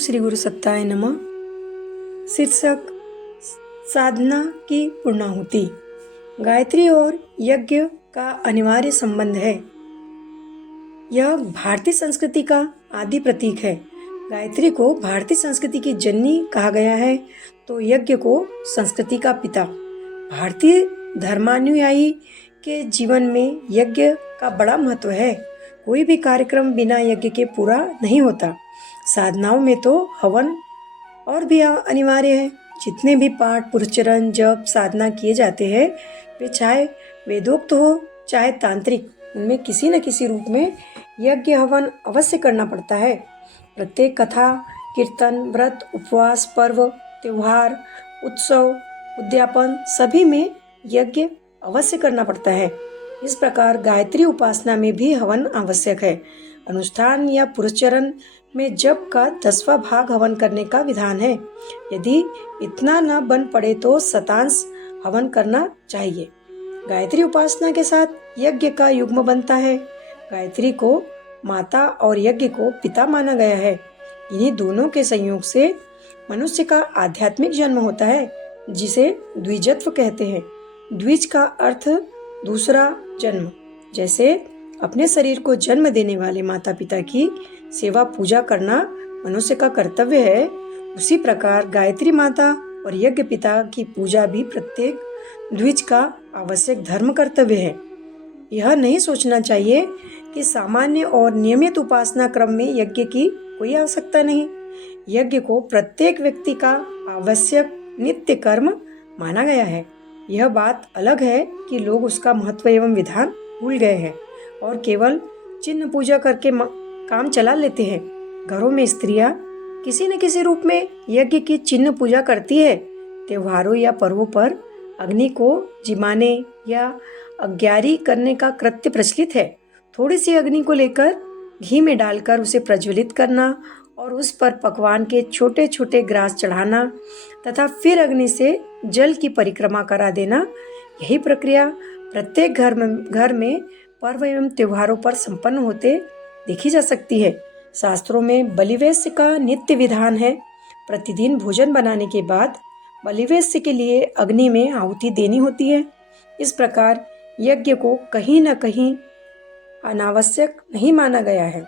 श्री गुरु सत्ताय नमः। शीर्षक साधना की पूर्णाहुति। गायत्री और यज्ञ का अनिवार्य संबंध है। यह भारतीय संस्कृति का आदि प्रतीक है। गायत्री को भारतीय संस्कृति की जननी कहा गया है, तो यज्ञ को संस्कृति का पिता। भारतीय धर्मानुयायी के जीवन में यज्ञ का बड़ा महत्व है। कोई भी कार्यक्रम बिना यज्ञ के पूरा नहीं होता। साधनाओं में तो हवन और भी अनिवार्य है। जितने भी पाठ, पुरस्चरण, जप, साधना किए जाते हैं, वे चाहे वेदोक्त हो चाहे तांत्रिक, उनमें किसी न किसी रूप में यज्ञ हवन अवश्य करना पड़ता है। प्रत्येक कथा, कीर्तन, व्रत, उपवास, पर्व, त्योहार, उत्सव, उद्यापन सभी में यज्ञ अवश्य करना पड़ता है। इस प्रकार गायत्री उपासना में भी हवन आवश्यक है। अनुष्ठान या पुरस्चरण में जप का 10वां भाग हवन करने का विधान है। यदि इतना न बन पड़े तो शतांश हवन करना चाहिए। गायत्री उपासना के साथ यज्ञ का युग्म बनता है। गायत्री को माता और यज्ञ को पिता माना गया है। इन्हीं दोनों के संयोग से मनुष्य का आध्यात्मिक जन्म होता है, जिसे द्विजत्व कहते हैं। द्विज का अर्थ दूसरा जन्म। जैसे अपने शरीर को जन्म देने वाले माता पिता की सेवा पूजा करना मनुष्य का कर्तव्य है, उसी प्रकार गायत्री माता और यज्ञ पिता की पूजा भी प्रत्येक द्विज का आवश्यक धर्म कर्तव्य है। यह नहीं सोचना चाहिए कि सामान्य और नियमित उपासना क्रम में यज्ञ की कोई आवश्यकता नहीं। यज्ञ को प्रत्येक व्यक्ति का आवश्यक नित्य कर्म माना गया है। यह बात अलग है कि लोग उसका महत्व एवं विधान भूल गए हैं और केवल चिन्ह पूजा करके काम चला लेते हैं। घरों में स्त्रियां किसी न किसी रूप में यज्ञ की चिन्ह पूजा करती है। त्योहारों या पर्वों पर अग्नि को जिमाने या अग्यारी करने का कृत्य प्रचलित है। थोड़ी सी अग्नि को लेकर घी में डालकर उसे प्रज्वलित करना और उस पर पकवान के छोटे छोटे ग्रास चढ़ाना तथा फिर अग्नि से जल की परिक्रमा करा देना, यही प्रक्रिया प्रत्येक घर में पर्व एवं त्योहारों पर संपन्न होते देखी जा सकती है। शास्त्रों में बलिवेश्य का नित्य विधान है। प्रतिदिन भोजन बनाने के बाद बलिवेश्य के लिए अग्नि में आहुति देनी होती है। इस प्रकार यज्ञ को कहीं न कहीं अनावश्यक नहीं माना गया है,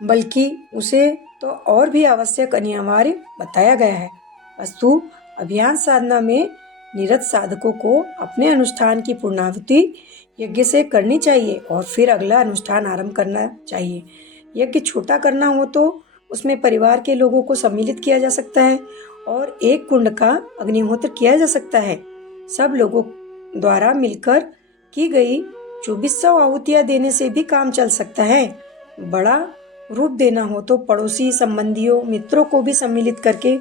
बल्कि उसे तो और भी आवश्यक अनिवार्य बताया गया है। अस्तु अभियान साधना में निरत साधकों को अपने अनुष्ठान की पूर्णाहुति यज्ञ से करनी चाहिए और फिर अगला अनुष्ठान आरंभ करना चाहिए। यज्ञ छोटा करना हो तो उसमें परिवार के लोगों को सम्मिलित किया जा सकता है और एक कुंड का अग्निहोत्र किया जा सकता है। सब लोगों द्वारा मिलकर की गई 2400 आहुतियां देने से भी काम चल सकता है। बड़ा रूप देना हो तो पड़ोसी, संबंधियों, मित्रों को भी सम्मिलित करके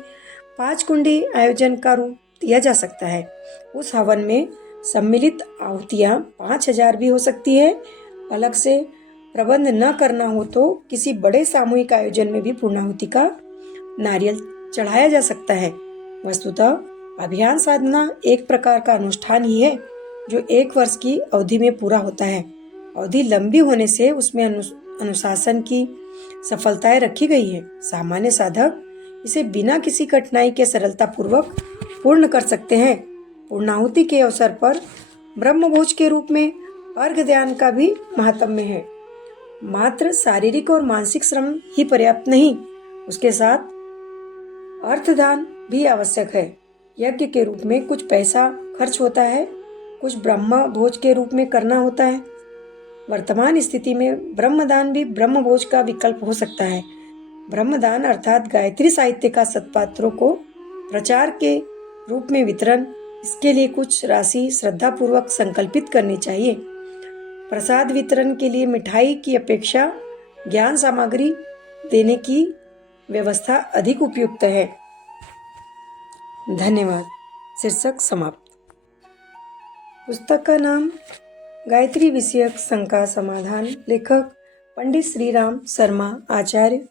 5 कुंडी आयोजन का रूप दिया जा सकता है। उस हवन में सम्मिलित आहुतियां 5000 भी हो सकती है। अलग से प्रबंध न करना हो तो किसी बड़े सामूहिक आयोजन में भी पूर्णाहुति का नारियल चढ़ाया जा सकता है। वस्तुतः अभियान साधना एक प्रकार का अनुष्ठान ही है जो 1 वर्ष की अवधि में पूरा होता है। अवधि लंबी होने से उसमें अनुशासन की सफलताएं रखी गई है। सामान्य साधक इसे बिना किसी कठिनाई के सरलता पूर्वक पूर्ण कर सकते हैं। पूर्णाहुति के अवसर पर ब्रह्मभोज के रूप में अर्घ ध्यान का भी महात्म्य है। मात्र शारीरिक और मानसिक श्रम ही पर्याप्त नहीं, उसके साथ अर्थदान भी आवश्यक है। यज्ञ के रूप में कुछ पैसा खर्च होता है, कुछ ब्रह्मभोज के रूप में करना होता है। वर्तमान स्थिति में ब्रह्मदान भी ब्रह्मभोज का विकल्प हो सकता है। ब्रह्मदान अर्थात गायत्री साहित्य का सत्पात्रों को प्रचार के रूप में वितरण, इसके लिए कुछ राशि श्रद्धापूर्वक संकल्पित करनी चाहिए। प्रसाद वितरण के लिए मिठाई की अपेक्षा ज्ञान सामग्री देने की व्यवस्था अधिक उपयुक्त है। धन्यवाद। शीर्षक समाप्त। पुस्तक का नाम गायत्री विषयक शंका समाधान। लेखक पंडित श्रीराम शर्मा, आचार्य,